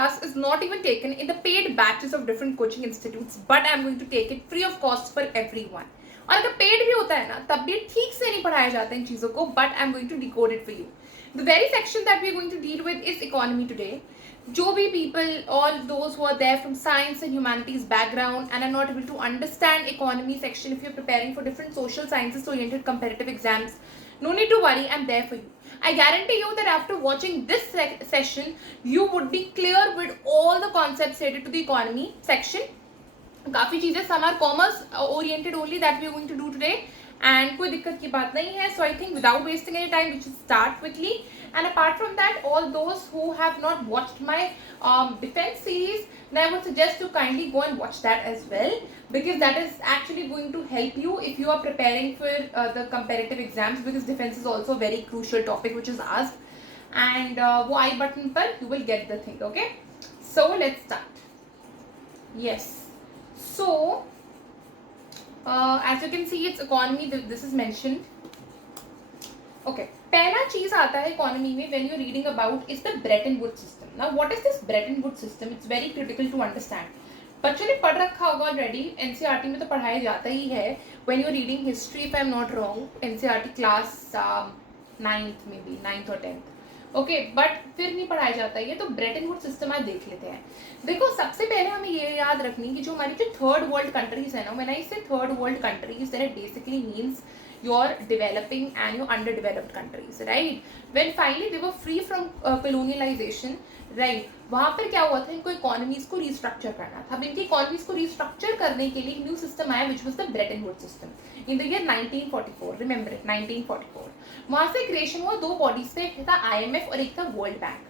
class is not even taken in the paid batches of different coaching institutes, but I'm going to take it free of cost for everyone. और अगर paid भी होता है ना तब भी ठीक से नहीं पढ़ाया जाता इन चीज़ों को, but I am going to decode it for you. The very section that we are going to deal with is economy today. जो भी people, all those who are there from science and humanities background and are not able to understand economy section if you are preparing for different social sciences oriented comparative exams, no need to worry, I'm there for you. I guarantee you that after watching this session, you would be clear with all the concepts related to the economy section. काफ़ी चीज़ें, some are commerce oriented only that we are going to do today, and कोई दिक्कत की बात नहीं है. So I think without wasting any time, we should start quickly. And apart from that, all those who have not watched my defense series, then I would suggest to kindly go and watch that as well, because that is actually going to help you if you are preparing for the comparative exams, because defense is also a very crucial topic which is asked. And वो I button पर you will get the thing. Okay, so let's start. Yes, so as you can see, it's economy, this is mentioned. Okay, पहला चीज आता है economy में when you reading about is the Bretton Wood system. Now what is this Bretton Wood system? It's very critical to understand. बच्चों ने पढ़ रखा होगा ऑलरेडी, एनसीईआरटी में तो पढ़ाया जाता ही है. When you reading history, if I am not wrong, NCERT class 9th में भी, 9th और 10th. ओके, बट फिर नहीं पढ़ाया जाता ये. तो ब्रेटन वुड सिस्टम आज देख लेते हैं. देखो, सबसे पहले हमें ये याद रखनी कि जो हमारी जो थर्ड वर्ल्ड कंट्रीज है ना, व्हेन आई से third world countries, that it basically means your developing and your underdeveloped countries, right? When finally they were free from colonialization, right? वहाँ पर क्या हुआ था, इनको इकोनॉमीज को रिस्ट्रक्चर करना था. अब इनकी इकोनॉमीज को रिस्ट्रक्चर करने के लिए न्यू सिस्टम आया which was the Bretton Wood system in the year 1944. Remember it, 1944. वहाँ से क्रिएशन हुआ दो बॉडीज से, एक था IMF और एक था वर्ल्ड बैंक.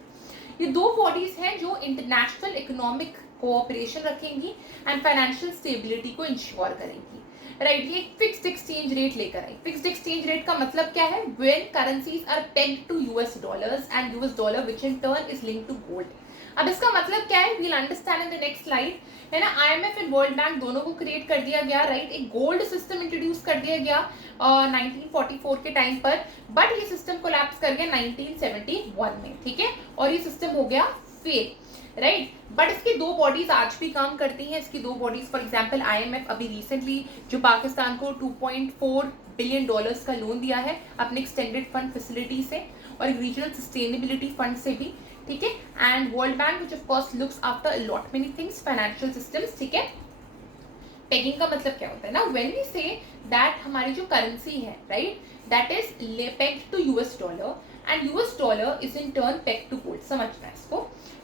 ये दो बॉडीज हैं जो इंटरनेशनल इकोनॉमिक कोऑपरेशन रखेंगी एंड फाइनेंशियल स्टेबिलिटी को इंश्योर करेंगी, राइट? ये फिक्स्ड एक्सचेंज रेट लेकर आई. फिक्स्ड एक्सचेंज रेट का मतलब क्या है? When currencies are pegged to US dollars and US dollar which in turn is linked to gold. अब इसका मतलब क्या है? We'll understand in the next slide, है ना. IMF एंड वर्ल्ड बैंक दोनों को क्रिएट कर दिया गया, राइट? एक गोल्ड सिस्टम इंट्रोड्यूस कर दिया गया 1944 के टाइम पर, बट ये सिस्टम कोलैप्स कर गया 1971 में, ठीक है? और ये सिस्टम हो गया फेल, राइट? बट इसकी दो बॉडीज आज भी काम करती हैं. इसकी दो बॉडीज, फॉर एग्जांपल IMF अभी रिसेंटली जो पाकिस्तान को $2.4 बिलियन का लोन दिया है अपने एक्सटेंडेड फंड फैसिलिटी से और एक रीजनल सस्टेनेबिलिटी फंड से भी, ठीक है. And world bank which of course looks after lot many things, financial systems, ठीक है. पेगिंग का मतलब क्या होता है ना? व्हेन वी से दैट हमारी जो करेंसी है, right, that is pegged to US dollar and US dollar is in turn pegged to gold. समझना है इसको,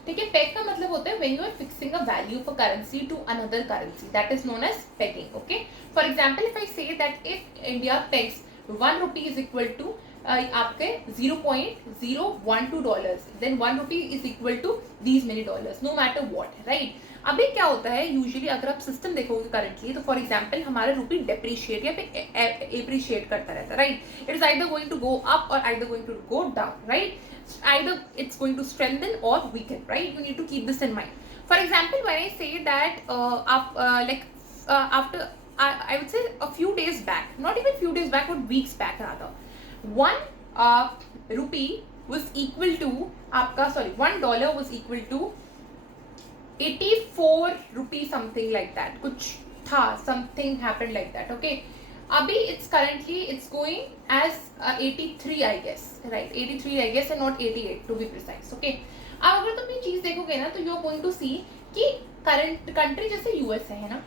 ठीक है. पेग का मतलब होता है when you are fixing a value of a currency to another currency, that is known as pegging. Okay, for example if I say that if India pegs 1 rupee is equal to आपके $0.012, then 1 rupee is equal to these many dollars, no matter what, right? अभी क्या होता है usually, अगर आप system देखोगे currently, तो for example हमारा रुपी डेप्रिशिएट या फिर एप्रिशिएट करता रहता है, right? It is either going to go up और either going to go down, right? Either it's going to strengthen or weaken, right? You need to keep this in mind. For example, when I say that after I would say a few days back, not even few days back, but weeks back rather, 1 rupee was equal to $1 was equal to 84 rupees, something like that. कुछ था, something happened like that, okay? अभी it's currently it's going as 83 I guess, right? 83 I guess and not 88 to be precise, okay? अब अगर तुम ये चीज देखोगे ना तो you are going to see कि करंट कंट्री जैसे यूएस है ना,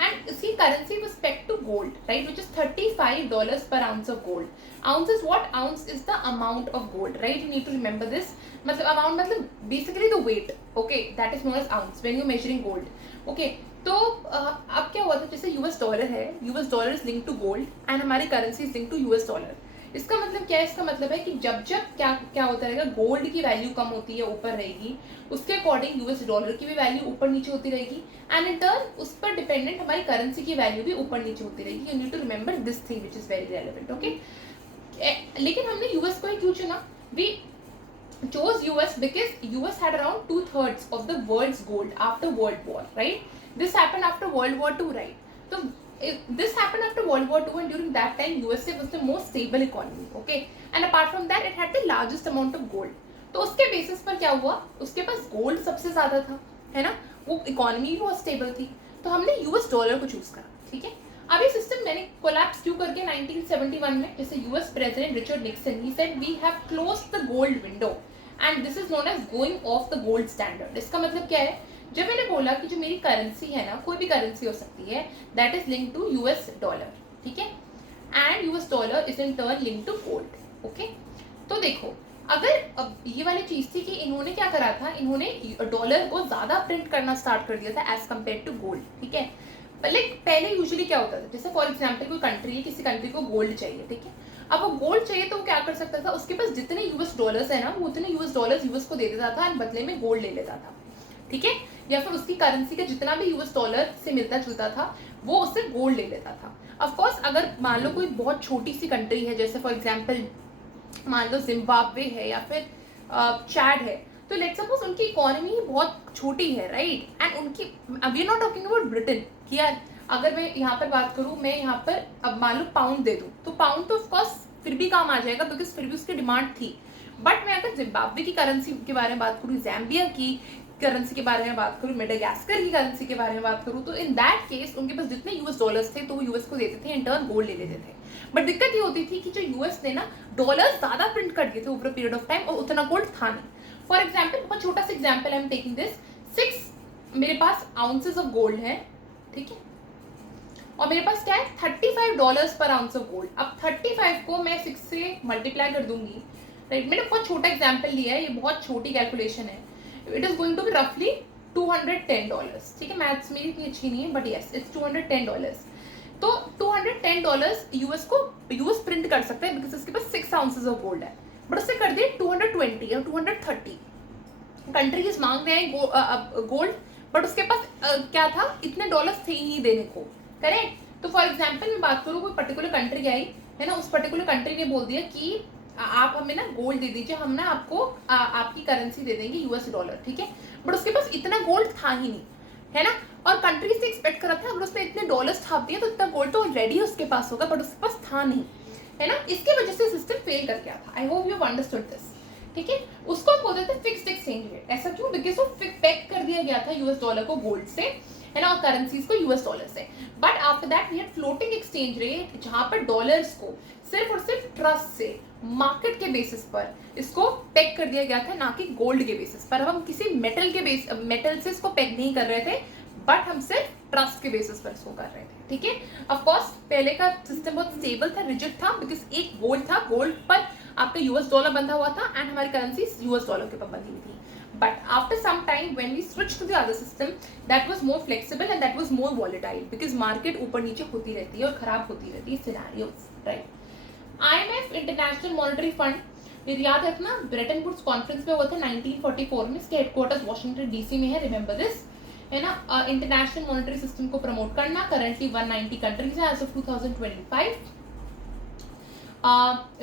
एंड इसकी currency with respect to gold, right, which is $35 per ounce of gold. Ounce is what? Ounce is the amount of gold, right? You need to remember this. मतलब amount मतलब basically the weight, okay? That is known as ounce when you're measuring gold, okay? तो अब क्या हुआ था, जैसे US dollar है, US dollar is link to gold and हमारी currency is link to US dollar. इसका मतलब क्या है? इसका मतलब है कि जब जब क्या होता रहेगा, गोल्ड की वैल्यू कम होती है, ऊपर रहेगी, उसके अकॉर्डिंग यूएस डॉलर की भी वैल्यू ऊपर नीचे होती रहेगी एंड इन टर्न उस पर डिपेंडेंट हमारी करेंसी की वैल्यू भी ऊपर नीचे होती रहेगी. You need to remember this thing which is very relevant, okay? लेकिन हमने यूएस को ही क्यों चुना? We chose US because US had around 2/3 of the world's gold after World War, right? This happened after World War II, right? So this happened after World War II, and during that time USA was the most stable economy, okay? And apart from that, it had the largest amount of gold. तो उसके basis पर क्या हुआ, उसके पास gold सबसे ज्यादा था, है ना, वो इकोनॉमी भी बहुत स्टेबल थी, तो हमने यूएस डॉलर को चूज करा, ठीक है। अब ये सिस्टम मैंने कोलैप्स क्यों करके 1971 में, जैसे यूएस प्रेसिडेंट रिचर्ड निक्सन ही said we have closed the gold window and this is known as going off the gold standard. इसका मतलब क्या है, जब मैंने बोला कि जो मेरी करेंसी है ना, कोई भी करेंसी हो सकती है, that is link to US dollar, ठीक है, and US dollar is in turn link to gold, okay. तो देखो, अगर अब ये वाली चीज थी कि इन्होंने क्या करा था, इन्होंने डॉलर को ज्यादा प्रिंट करना स्टार्ट कर दिया था एज कम्पेयर टू गोल्ड, ठीक है। लाइक पहले यूजुअली क्या होता था, जैसे फॉर एग्जाम्पल कोई कंट्री है, किसी कंट्री को गोल्ड चाहिए, ठीक है, अब वो गोल्ड चाहिए तो वो क्या कर सकता था, उसके पास जितने यूएस डॉलर्स है ना, वो उतने यूएस डॉलर्स यूएस को दे देता था, बदले में गोल्ड ले लेता था, ठीक है, या फिर उसकी करेंसी का जितना भी यूएस डॉलर से मिलता जुलता था वो उससे गोल्ड ले लेता था। ऑफ कोर्स अगर मान लो कोई बहुत छोटी सी कंट्री है, जैसे फॉर एग्जाम्पल मान लो जिम्बाब्वे है या फिर चैड है, तो लेट्स सपोज उनकी इकोनॉमी बहुत छोटी है, राइट, एंड उनकी, we are not talking about Britain कि यार अगर मैं यहाँ पर बात करूँ, मैं यहाँ पर अब मान लो पाउंड दे दूँ, तो पाउंड तो ऑफकोर्स फिर भी काम आ जाएगा बिकॉज फिर भी उसकी डिमांड थी, बट मैं अगर जिम्बाब्वे की करेंसी के बारे में बात करूँ, जैम्बिया की करेंसी के बारे में बात करूँ, मेडागास्कर की करेंसी के बारे में बात करूँ, तो इन दैट केस उनके पास जितने यूएस डॉलर्स थे तो वो यूएस को देते थे, इन टर्न गोल्ड ले लेते थे। बट दिक्कत ये होती थी कि जो यूएस ने ना डॉलर ज्यादा प्रिंट कर दिए थे over a period of time और उतना गोल्ड था नहीं। फॉर एग्जाम्पल, बहुत छोटा सा example I am taking this, 6 मेरे पास आउंसेस ऑफ गोल्ड है, ठीक है, और मेरे पास क्या है, $35 पर आउंस ऑफ गोल्ड। अब 35 को मैं 6 से मल्टीप्लाई कर दूंगी, राइट, मैंने बहुत छोटा एग्जाम्पल लिया है, ये बहुत छोटी कैलकुलेशन है, it is going to be रफली $210, ठीक है, मैथ्स मेरी इतनी अच्छी नहीं है बट यस इट्स $210। तो $210 यूएस प्रिंट कर सकते हैं बिकॉज उसके पास 6 आउंसेस ऑफ गोल्ड है, बट उससे कर दिए 220 या 230। कंट्रीज मांग रहे हैं गोल्ड, बट उसके पास क्या था, इतने डॉलर्स थे ही नहीं देने को, करेक्ट। तो फॉर एग्जाम्पल मैं बात करूँ, कोई पर्टिकुलर कंट्री आई है ना, उस पर्टिकुलर कंट्री ने बोल दिया कि आप हमें ना गोल्ड दे दीजिए, हम ना आपको आपकी करेंसी दे देंगे यूएस डॉलर, ठीक है, बट उसके पास इतना गोल्ड था ही नहीं, है ना, और कंट्री से एक्सपेक्ट करा था अगर उसने इतने डॉलर्स छाप दिए तो इतना गोल्ड तो ऑलरेडी उसके पास होगा, बट उसके पास था नहीं, है ना, इसकी वजह से सिस्टम फेल कर गया था। I hope you understood this, ठीक है। उसको हम बोलते थे फिक्स्ड एक्सचेंज रेट, ऐसा क्यों, बिकॉज वो पैक कर दिया गया था यूएस डॉलर को गोल्ड से, है ना, और करेंसीज को यूएस डॉलर से। But after that we had floating exchange rate, जहां पर डॉलर्स को सिर्फ और सिर्फ ट्रस्ट से, मार्केट के बेसिस पर इसको पैक कर दिया गया था, ना कि गोल्ड के बेसिस पर। अब हम किसी मेटल से इसको पैक नहीं कर रहे थे, बट हम सिर्फ ट्रस्ट के बेसिस पर इसको कर रहे थे, ठीक है। ऑफ कोर्स पहले का सिस्टम बहुत स्टेबल था, रिजिड था, बिकॉज एक गोल्ड था, गोल्ड पर आपका यूएस डॉलर बंधा हुआ था एंड हमारी करेंसी यूएस डॉलर के ऊपर बंधी हुई थी। But after some time, when we switched to the other system, that was more flexible and that was more volatile because market ऊपर नीचे होती रहती है और खराब होती रहती है scenarios, right? IMF international monetary fund, ये याद रखना, ब्रेटन वुड्स कॉन्फ्रेंस में हुआ था 1944 में, इसके हेडक्वार्टर्स वॉशिंगटन डीसी में है, रिमेंबर दिस, है ना। इंटरनेशनल मॉनेटरी सिस्टम को प्रमोट करना, करंटली 190 कंट्रीज है as of 2025।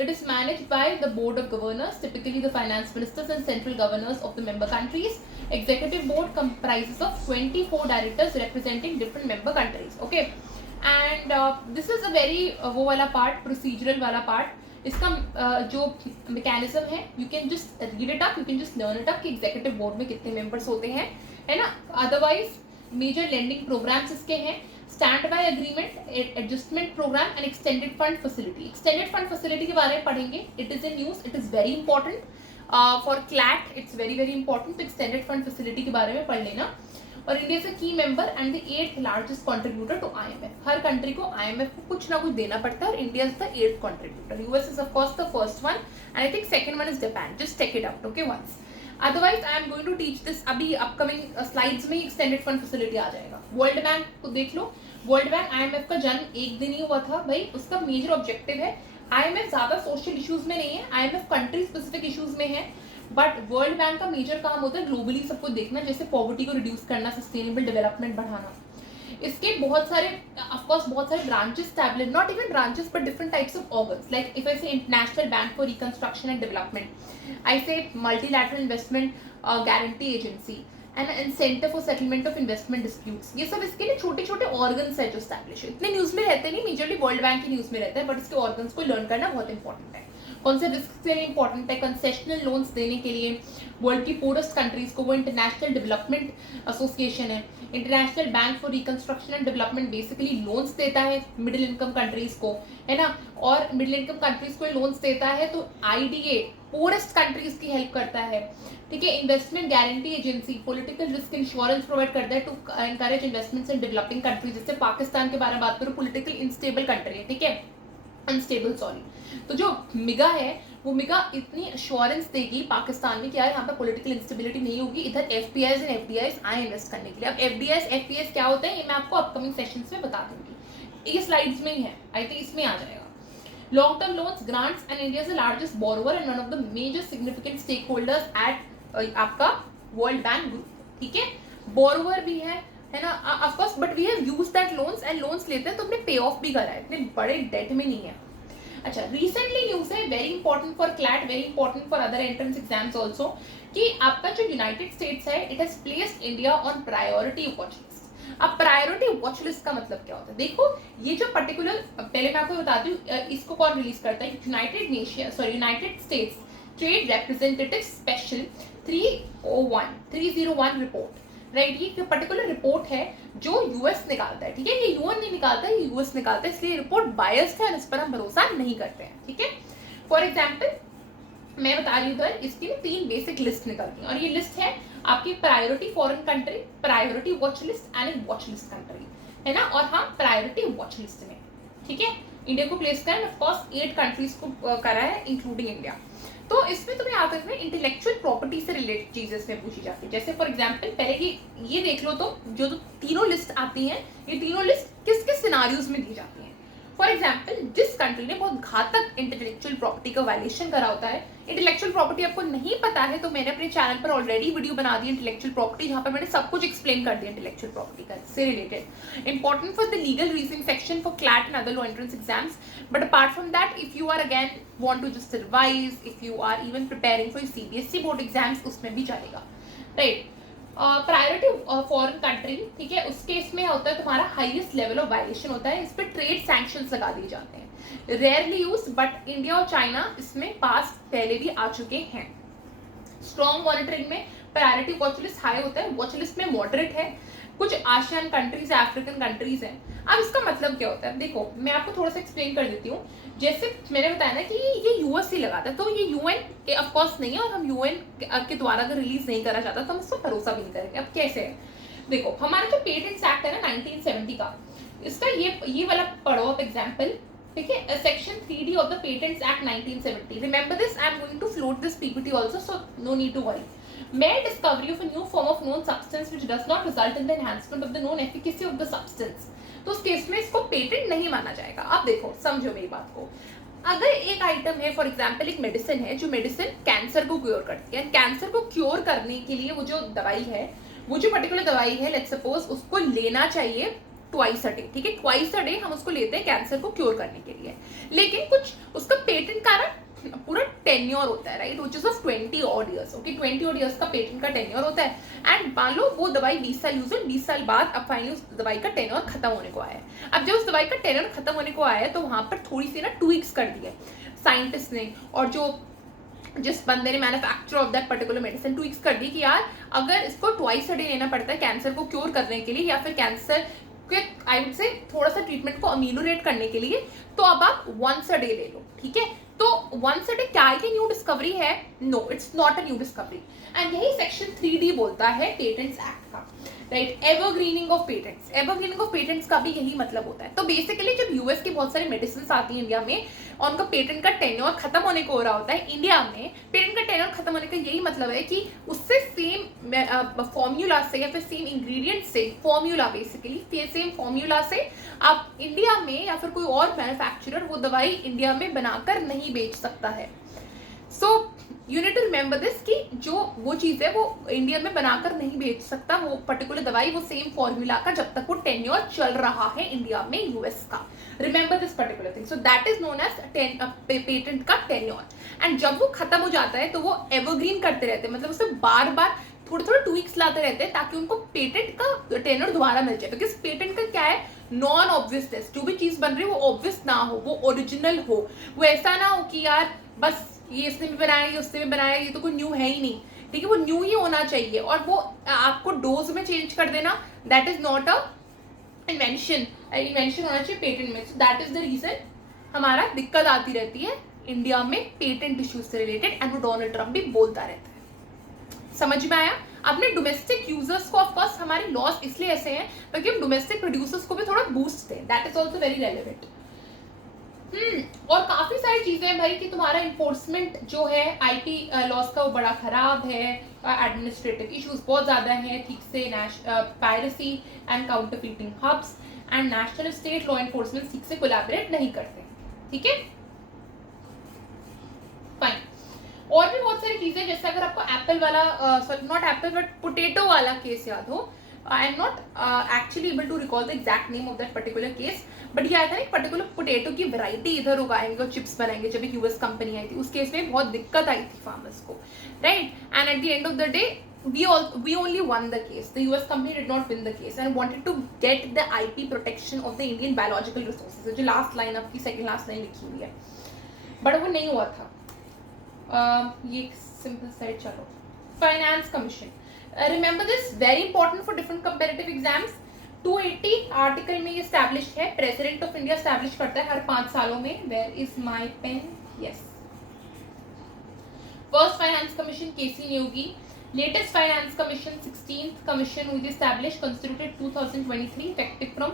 It is managed by the board of governors, typically the finance ministers and central governors of the member countries. Executive board comprises of 24 directors representing different member countries. Okay, and this is a very वो वाला part, procedural वाला part. इसका जो mechanism है, you can just read it up, you can just learn it up कि executive board में कितने members होते हैं, है ना। Otherwise major lending programs इसके हैं, stand by agreement, adjustment program and extended fund facility. Extended fund facility के बारे में पढ़ेंगे, it is in news, it is very important for CLAT, it's very very important. तो एक्सटेंडेड फंड फैसिलिटी के बारे में पढ़ लेना। और इंडिया से की member and the 8th largest contributor to IMF. हर कंट्री को आईएमएफ को कुछ ना कुछ देना पड़ता है और India is the 8th contributor. US is of course the first one and I think second one is Japan. Just check it out, okay, once. Otherwise I am going to teach this, अभी upcoming slides में extended fund facility आ जाएगा। World bank को देख लो, world bank IMF का जन्म एक दिन ही हुआ था भाई। उसका मेजर ऑब्जेक्टिव है, आईएमएफ ज्यादा सोशल इश्यूज में नहीं है, आईएमएफ कंट्री स्पेसिफिक इश्यूज में है, बट वर्ल्ड बैंक का मेजर काम होता है ग्लोबली सबको देखना, जैसे पॉवर्टी को रिड्यूस करना, सस्टेनेबल डेवलपमेंट बढ़ाना। इसके बहुत सारे ऑफकोर्स बहुत सारे branches establish, not even branches but different types of organs, like if I say International bank for reconstruction and Development, I say Multilateral Investment guarantee Agency and Incentive for Settlement of Investment Disputes. ये सब इसके लिए छोटे छोटे organs है जो establish है। इतने न्यूज में रहते नहीं, मेजरली वर्ल्ड बैंक की न्यूज में रहता है, बट इसके ऑर्गन्स को लर्न करना बहुत इंपॉर्टेंट है। कौन से रिस्क के लिए इंपॉर्टेंट है, कंसेशनल लोन्स देने के लिए वर्ल्ड की पोरेस्ट कंट्रीज को वो इंटरनेशनल डेवलपमेंट एसोसिएशन है। International bank for reconstruction and development basically loans देता है मिडिल इनकम कंट्रीज को, है ना, और मिडिल इनकम कंट्रीज को लोन्स देता है तो आईडीए पोरेस्ट कंट्रीज की हेल्प करता है, ठीक है। Investment guarantee agency political risk insurance provide करता है to encourage investments in developing countries. जैसे पाकिस्तान के बारे में बात करूं, पॉलिटिकल इनस्टेबल कंट्री है, ठीक है, अनस्टेबल सॉरी, तो जो मिगा है वो मिगा इतनी अश्योरेंस देगी पाकिस्तान में कि यार यहाँ पे पॉलिटिकल इंस्टेबिलिटी नहीं होगी, इधर एफपीआईज एंड एफडीआईज आए इन्वेस्ट करने के लिए। अब एफपीआईज क्या होता है ये मैं आपको अपकमिंग सेशंस में बता दूंगी, ये स्लाइड्स में ही है, आई थिंक इसमें आ जाएगा। Long term loans grants and India is the largest borrower and one of the major significant stakeholders at आपका वर्ल्ड बैंक ग्रुप, ठीक है, बोरोवर भी है ना, of course, but we have used that loans and loans लेते हैं तो हमने पे ऑफ भी करा है, इतने बड़े डेट में नहीं है। अच्छा, रिसेंटली न्यूज है, very important for CLAT, very important for other entrance exams also, कि आपका जो यूनाइटेड स्टेट्स है it has placed India on priority watch list. अब प्रायोरिटी वॉच लिस्ट का मतलब क्या होता है, देखो ये जो पर्टिकुलर, पहले मैं आपको बताती हूँ इसको कौन रिलीज करता है, United states trade representative special 301 report, right, ये पर्टिकुलर रिपोर्ट है जो यूएस निकालता है, ठीक है, ये यूएन नहीं निकालता है, ये यूएस निकालता है, इसलिए रिपोर्ट बायस्ड है और इस पर हम भरोसा नहीं करते हैं, ठीक है। फॉर एग्जांपल मैं बता रही हूँ इधर इसकी 3 बेसिक लिस्ट निकलती है और ये लिस्ट है आपकी priority foreign country, priority watch list and watch list country, है ना, और हम प्रायोरिटी वॉच लिस्ट में, ठीक है, इंडिया को प्लेस करें, ऑफ कोर्स 8 कंट्रीज को करा है इंक्लूडिंग इंडिया। तो इसमें तुम्हें याद रखना इंटेलेक्चुअल प्रॉपर्टी से रिलेटेड चीजें इसमें पूछी जाती है। जैसे फॉर एग्जांपल पहले ये देख लो, तो जो तीनों लिस्ट आती हैं ये तीनों लिस्ट किस किस सिनारियोज में दी जाती हैं। फॉर एग्जाम्पल जिस कंट्री ने बहुत घातक इंटेलेक्चुअल प्रॉपर्टी का वायलेशन करा होता है, इंटेलेक्चुअल प्रॉपर्टी आपको नहीं पता है तो मैंने अपने चैनल पर ऑलरेडी वीडियो बना दी इंटेलेक्चुअल प्रॉपर्टी, जहां पर मैंने सब कुछ एक्सप्लेन कर दिया इंटेलेक्चुअल प्रॉपर्टी का से related, important for the legal reasoning section for CLAT and other law entrance exams. But apart from that, if you are again want to just revise, if you are even preparing for CBSE board exams, उसमें भी चलेगा, right. Priority foreign country, ठीक है, उस case में होता है तुम्हारा हाईएस्ट लेवल ऑफ वायलेशन होता है, इस पर ट्रेड सैंक्शंस लगा दिए जाते हैं, रेयरली यूज, बट इंडिया और चाइना इसमें पास पहले भी आ चुके हैं। स्ट्रॉन्ग मॉनिटरिंग में प्रायोरिटी वॉच लिस्ट हाई होता है, वॉच लिस्ट में मॉडरेट है, कुछ आसियान कंट्रीज, अफ्रीकन कंट्रीज हैं। अब इसका मतलब क्या होता है, देखो मैं आपको थोड़ा सा एक्सप्लेन कर देती हूँ। जैसे मैंने बताया ना कि ये यूएस ही लगाता है, तो ये यूएन के ऑफ कोर्स नहीं है, और हम यूएन के द्वारा अगर रिलीज नहीं करा जाता तो हम इस पर भरोसा भी नहीं करेंगे। अब कैसे है, देखो हमारा जो पेटेंट्स एक्ट है ना 1970 का, इसका ये वाला पढ़ो आप एग्जाम्पल, ठीक है, section 3D of the patents act 1970। Remember this, I am going to float this PPT also, so no need to worry. Mere discovery of a new form of known substance which does not result in the enhancement of the known efficacy of the substance, तो उस case में इसको patent नहीं माना जाएगा। अब देखो समझो मेरी बात को, अगर एक आइटम है, फॉर एग्जांपल एक मेडिसिन है, जो मेडिसिन कैंसर को क्योर करती है, कैंसर को क्योर करने के लिए वो जो दवाई है, वो जो पर्टिकुलर दवाई है, लेट्स सपोज उसको लेना चाहिए ट्वाइस अ डे, ठीक है, ट्वाइस अ डे हम उसको लेते हैं कैंसर को क्योर करने के लिए, लेकिन कुछ उसका पेटेंट कारण पूरा टेन्योर होता है, right, which is of 20 odd years, okay, 20 odd years का पेटेंट का टेन्योर होता है। एंड मान लो वो दवाई 20 साल यूज हुई, 20 साल बाद अब फाइनली उस दवाई का टेन्योर खत्म होने को आया है। अब जब उस दवाई का टेन्योर खत्म होने को आया है तो वहां पर थोड़ी सी ना ट्वीक्स कर दी है साइंटिस्ट ने, और जो जिस बंदे ने manufacture of that particular medicine tweaks कर दी कि यार अगर इसको ट्वाइस अ डे लेना पड़ता है कैंसर को क्योर करने के लिए, या फिर कैंसर के आई वुड से थोड़ा सा ट्रीटमेंट को अम्यूलोरेट करने के लिए, तो अब आप वंस अ डे ले लो, ठीक है। तो वंस अ डे क्या ये न्यू डिस्कवरी है? No, it's not a new discovery. And यही सेक्शन 3D बोलता है पेटेंट्स एक्ट का, right, evergreening of patents. Evergreening of patents का भी यही मतलब होता है। तो बेसिकली जब यूएस की बहुत सारी मेडिसिन आती है इंडिया में और उनका पेटेंट का टेन्योर खत्म होने को हो रहा होता है, इंडिया में पेटेंट का टेन्योर खत्म होने का यही मतलब है कि उससे सेम फॉर्मूला से या फिर सेम इंग्रेडिएंट से, फॉर्मूला बेसिकली सेम फॉर्मूला से आप इंडिया में या फिर कोई और मैन्युफैक्चरर वो दवाई इंडिया में बनाकर नहीं बेच सकता है। So you need to remember this कि जो वो चीज है वो इंडिया में बनाकर नहीं बेच सकता, वो पर्टिकुलर दवाई, वो सेम फॉर्मूला का, जब तक वो टेन्योर चल रहा है इंडिया में यूएस का। Remember this particular thing, so that is known as patent का टेन्योर। एंड जब वो खत्म हो जाता है तो वो एवरग्रीन करते रहते हैं, मतलब उससे बार बार थोड़े थोड़े ट्वीक्स लाते रहते हैं ताकि उनको पेटेंट का टेन्योर दोबारा मिल जाए। बिकॉज पेटेंट का क्या है, नॉन ऑब्वियसनेस, जो भी चीज बन रही है वो ऑब्वियस ना हो, वो ओरिजिनल हो, वो ऐसा ना हो कि यार बस ये इसने भी बनाया, ये उसने भी बनाया, ये तो कोई न्यू है ही नहीं, ठीक है, वो न्यू ही होना चाहिए, और वो आपको डोज में चेंज कर देना, that is not a invention होना चाहिए पेटेंट में. So that is the reason हमारा दिक्कत आती रहती है इंडिया में पेटेंट इश्यूज से रिलेटेड, एंड वो डोनाल्ड ट्रम्प भी बोलता रहता है. समझ में आया? अपने डोमेस्टिक यूजर्स को ऑफकोर्स हमारे लॉस इसलिए ऐसे हैं ताकि हम डोमेस्टिक प्रोड्यूसर्स को भी थोड़ा बूस्ट दें, that is also very relevant. और काफी सारी चीजें हैं भाई कि तुम्हारा इन्फोर्समेंट जो है आईपी लॉस का वो बड़ा खराब है, एडमिनिस्ट्रेटिव इश्यूज बहुत ज्यादा हैं, ठीक से piracy and counterfeiting hubs and national state law enforcement ठीक से कोलैबोरेट नहीं करते, ठीक है, फाइन. और भी बहुत सारी चीजें, जैसे अगर आपको एप्पल वाला, sorry not apple but potato वाला केस याद हो, I am not actually able to recall the exact name of that particular case, but ये आया था एक पर्टिकुलर पोटैटो की वैरायटी इधर उगाएंगे और चिप्स बनाएंगे, जब एक यूएस कंपनी आई थी, उस केस में बहुत दिक्कत आई थी फार्मर्स को, right, and at the end of the day we only won the case. The US company did not win the case and wanted to get the IP protection of the Indian biological resources. जो last line आपकी second last line लिखी हुई है, but वो नहीं हुआ था. ये सिंपल साइड. चलो, finance commission, remember this, very important for different comparative exams. 280 article में ये स्टैब्लिश है, प्रेसिडेंट ऑफ इंडिया स्टैब्लिश करता है हर 5 सालों में. Where is my pen? Yes. First finance commission KC Neogy. Latest Finance Commission 16th Commission was established, constituted 2023, effective from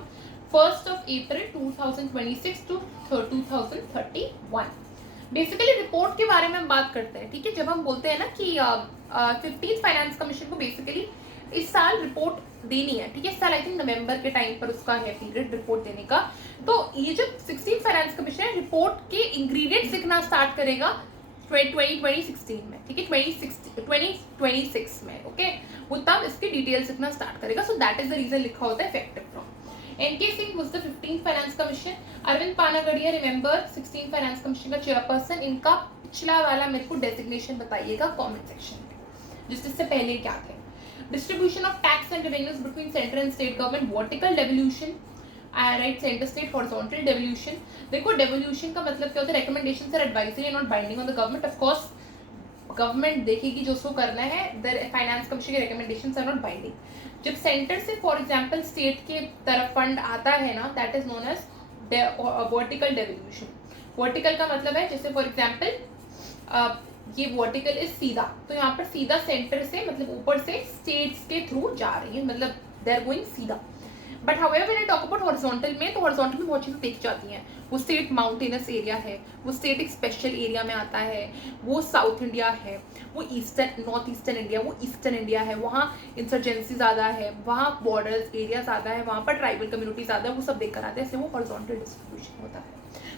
1st of April 2026 to 2031. Basically report के बारे में हम बात करते हैं, ठीक है. जब हम बोलते हैं ना कि 15th फाइनेंस कमीशन को बेसिकली इस साल रिपोर्ट देनी है, ठीक है, इस साल आई थिंक नवंबर के टाइम पर उसका है पीरियड रिपोर्ट देने का. तो ये जब 16th फाइनेंस कमीशन है, रिपोर्ट के इंग्रेडिएंट्स लिखना स्टार्ट करेगा 2016 में, ठीक है, 2026 में, ओके, वो तब इसके डिटेल्स लिखना स्टार्ट करेगा. So that is the reason लिखा होता है effective from. NK Singh was the 15th finance commission. Arvind Panagariya, remember 16th finance commission का चेयरपर्सन. इनका पिछला वाला मेरे को डेजिग्नेशन बताइएगा कमेंट सेक्शन में, जिससे पहले क्या थे. Distribution of tax and revenues between central and state government, vertical devolution, right, centre state, horizontal devolution. देखो डेवोल्यूशन का मतलब क्या होता है, recommendations are advisory and not binding on the government. Of course government देखेगी जो उसको करना है, द फाइनेंस कमीशन के रिकमेंडेशंस आर नॉट बाइंडिंग. जब सेंटर से फॉर एग्जांपल स्टेट के तरफ फंड आता है ना, that is known as vertical devolution. Vertical का मतलब है, जैसे फॉर एग्जांपल ये वर्टिकल इज सीधा, तो यहाँ पर सीधा सेंटर से मतलब ऊपर से स्टेट्स के थ्रू जा रही है, मतलब दे आर गोइंग सीधा. But however when I talk about horizontal में, तो हॉरिजॉन्टल में बहुत चीज़ें देख जाती हैं. वो स्टेट माउंटेनस एरिया है, वो स्टेट एक स्पेशल एरिया में आता है, वो साउथ इंडिया है, वो ईस्टर्न नॉर्थ ईस्टर्न इंडिया, वो ईस्टर्न इंडिया है, वहाँ इंसर्जेंसी ज़्यादा है, वहाँ बॉर्डर्स एरिया ज़्यादा है, वहाँ पर ट्राइबल कम्युनिटी ज़्यादा है, वो सब देख कर आते हैं. ऐसे वो हॉरिजॉन्टल डिस्ट्रीब्यूशन होता है,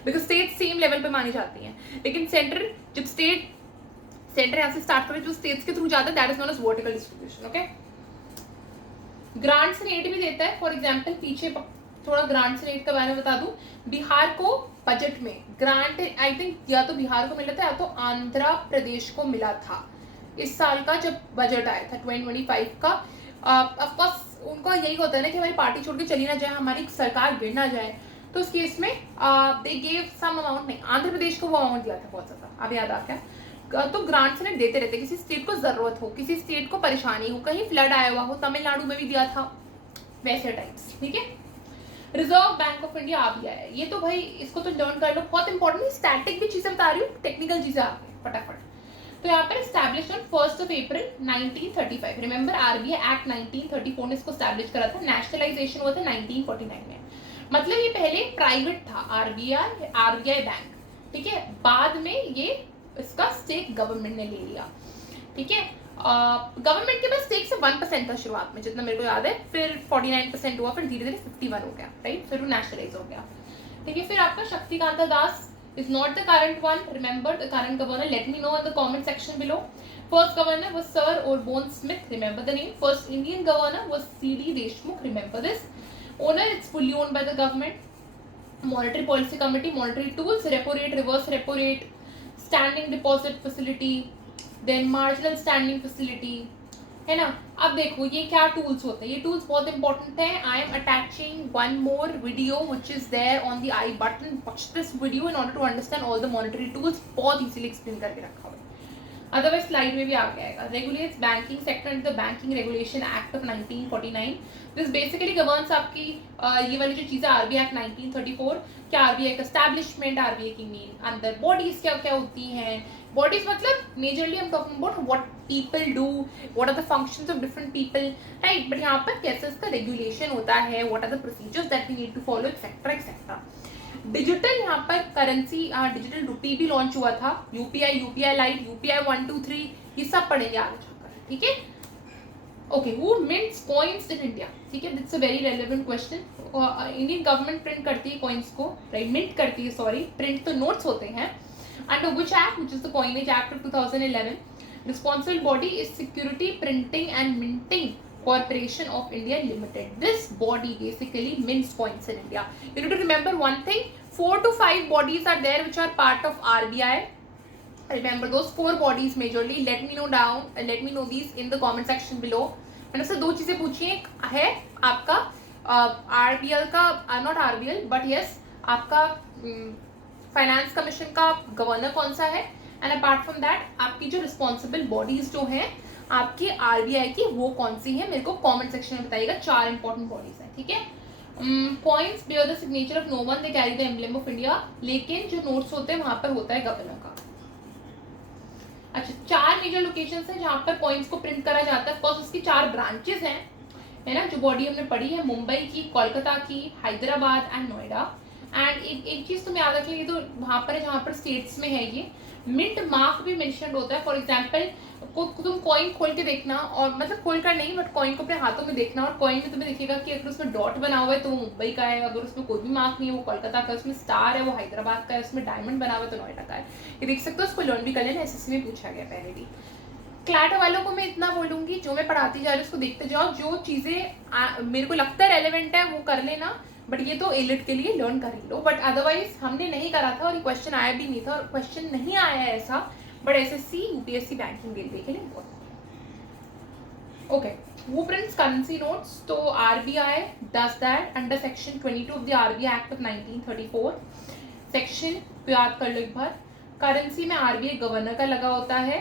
बिकॉज स्टेट सेम लेवल पे मानी जाती हैं. लेकिन सेंटर जब सेंटर यहाँ से स्टार्ट करे, जो स्टेट्स के थ्रू जाता है, that is known as vertical distribution, okay. Grants rate भी देता है. फॉर एग्जांपल पीछे थोड़ा ग्रांट्स रेट के बारे में बता दूं. बिहार को बजट में ग्रांट आई थिंक या तो बिहार को मिला था या तो आंध्र प्रदेश को मिला था इस साल का जब बजट आया था 2025 का. ऑफ कोर्स उनका यही होता है ना कि हमारी पार्टी छोड़ के चली ना जाए, हमारी सरकार गिर ना जाए, तो उस केस में दे गेव सम अमाउंट. नहीं, आंध्र प्रदेश को वो अमाउंट दिया था बहुत ज्यादा, अब याद आ गया. तो ग्रांट्स में देते रहते, किसी स्टेट को जरूरत हो, किसी स्टेट को परेशानी हो, कहीं फ्लड आया हुआ हो, तमिलनाडु में भी दिया था, वैसे टाइप्स, ठीक है. रिजर्व बैंक ऑफ इंडिया आ भी आया, ये तो भाई इसको तो लर्न कर लो, बहुत इंपॉर्टेंट. स्टैटिक भी चीजें बता रही हूँ, टेक्निकल चीजें आ गई फटाफट. तो यहाँ पर establish on 1st of April 1935. Remember RBI act 1934 ने इसको स्टैब्लिश करा था. नेशनलाइजेशन हुआ था 1949 में. मतलब ये पहले प्राइवेट था आरबीआई बैंक, ठीक है. बाद में ये इसका स्टेक गवर्नमेंट ने ले लिया, ठीक है. गवर्नमेंट के पास स्टेक से 1% था शुरुआत में, जितना मेरे को याद है, फिर 49% हुआ, फिर धीरे धीरे 51 हो गया, राइट, फिर वो नेशनलाइज हो गया, ठीक है. फिर आपका शक्तिकांता दास is not the current one. Remember the current governor. Let me know in the comment section below. First governor was Sir Orbone Smith. Remember the name. First Indian governor was C.D. Deshmukh. Remember this. Owner, it's fully owned by the government. Monetary Policy Committee. Monetary tools: repo rate, reverse repo rate, standing deposit facility, then marginal standing facility, है ना। अब देखो ये क्या tools होते हैं, ये tools बहुत इंपॉर्टेंट है। I am attaching one more video which is there on the I button, watch this video in order to understand all the monetary tools, बहुत इजीली एक्सप्लेन करके रखा हुआ है, अदरवाइज स्लाइड में भी आ गया। Regulates banking sector under the banking regulation act of 1949। This basically governs आपकी ये वाली जो चीजें, आरबीआई एक्ट 1934, क्या आरबीआई का एस्टैब्लिशमेंट, आरबीआई की मेन अंदर बॉडीज क्या क्या होती हैं, बॉडीज मतलब मेजरली हम talking about what people do, what are the functions of different people, right. But यहाँ पर कैसे इसका रेगुलेशन होता है, what are the procedures that we need to follow, etcetera etcetera. Digital यहाँ पर करेंसी, डिजिटल रुपी भी लॉन्च हुआ था, यूपीआई, यूपीआई लाइट, यूपीआई 1 2 3, ये सब पढ़ेंगे आगे जाकर, ठीक है। Okay, who mints coins in India, ठीक है, that's a very relevant question. Indian government print करती है कॉइन्स को, राइट, मिंट करती है, सॉरी, प्रिंट तो नोट्स होते हैं। Under which act, which is the coinage act of 2011, responsible body is security printing and minting Corporation of India Limited. This body basically mints coins in India. You need to remember one thing, 4 to 5 bodies are there which are part of RBI. Remember those 4 bodies majorly. Let me know down, let me know these in the comment section below. मैंने उससे 2 चीजें पूछी, एक है आपका RBL का, not RBL but yes आपका finance commission का गवर्नर कौन सा है, एंड अपार्ट फ्रॉम दैट आपकी जो रिस्पॉन्सिबल बॉडीज जो हैं आपकी आरबीआई की, वो कौन सी है, मेरे को कमेंट सेक्शन में बताइएगा। 4 इंपॉर्टेंट बॉडीज हैं, ठीक है। Coins bear the signature of no one, they carry the emblem of India, लेकिन जो नोट्स होते हैं वहां पर होता है गवर्नर का। अच्छा, 4 मेजर लोकेशंस हैं जहां पर कॉइन्स को प्रिंट करा जाता है। ऑफकोर्स उसकी 4 ब्रांचेस हैं, है ना, जो बॉडी हमने पढ़ी है, मुंबई की, कोलकाता की, हैदराबाद एंड नोएडा। एंड एक चीज तुम याद रखिए, ये तो वहां पर है जहां पर स्टेट्स में है। ये मिंट मार्क भी मेंशन होता है। फॉर एग्जांपल तुम कॉइन खोल के देखना, और मतलब खोल कर नहीं बट कॉइन को अपने हाथों में देखना, और कॉइन में तुम्हें दिखेगा कि अगर उसमें डॉट बना हुआ है तो वो मुंबई का है, अगर उसमें कोई भी मार्क नहीं है वो कोलकाता का है, उसमें स्टार है वो हैदराबाद का है, उसमें डायमंड बना हुआ है तो नोएडा का है। ये देख सकते हो, उसको लर्न भी कर लेना, एसएससी में पूछा गया पहले भी। क्लैट वालों को मैं इतना बोलूंगी, जो मैं पढ़ाती जा रही हूँ उसको देखते जाओ, जो चीजें मेरे को लगता है रेलेवेंट है वो कर लेना, बट ये तो एलिट के लिए लर्न कर ही लो। बट अदरवाइज हमने नहीं करा था, और ये क्वेश्चन आया भी नहीं था, और क्वेश्चन नहीं आया है ऐसा, but SSC, UPSC, banking, railway के लिए बहुत। Okay, who prints currency notes? तो RBI does that under section 22 of the RBI Act of 1934. Section पे याद कर लो एक बार। करेंसी में RBI गवर्नर का लगा होता है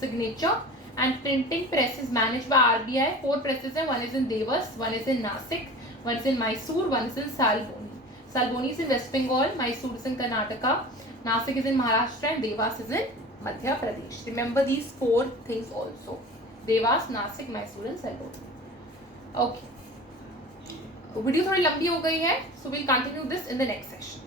signature, and printing press is manage by RBI। 4 presses हैं, one is in Dewas, one is in Nashik, one is in Mysore, one is in Salboni. Salboni is in West Bengal, Mysore is in Karnataka, Nashik is in Maharashtra, and Dewas is in Madhya Pradesh. Remember these 4 things also, Dewas, Nashik, Mysore and Salboni. Okay, video थोड़ी लंबी हो गई है, so will continue this in the next session.